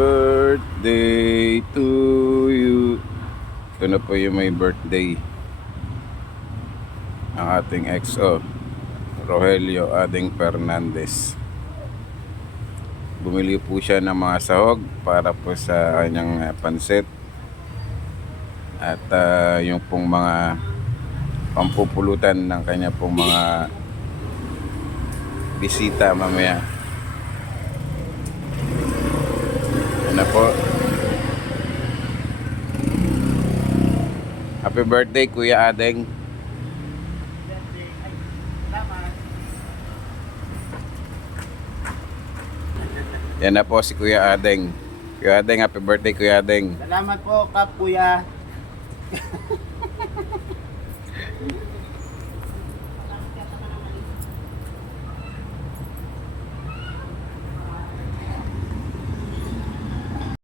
birthday to you. Ito na po yung may birthday. Ang ating XO, Rogelio Ading Fernandez. Bumili po siya ng mga sahog para po sa kanyang pansit. At yung pong mga pampupulutan ng kanya pong mga bisita mamaya. Ano po? Happy birthday Kuya Adeng. Yan na po si Kuya Adeng. Kuya Adeng, happy birthday Kuya Adeng. Salamat po, Kap Kuya.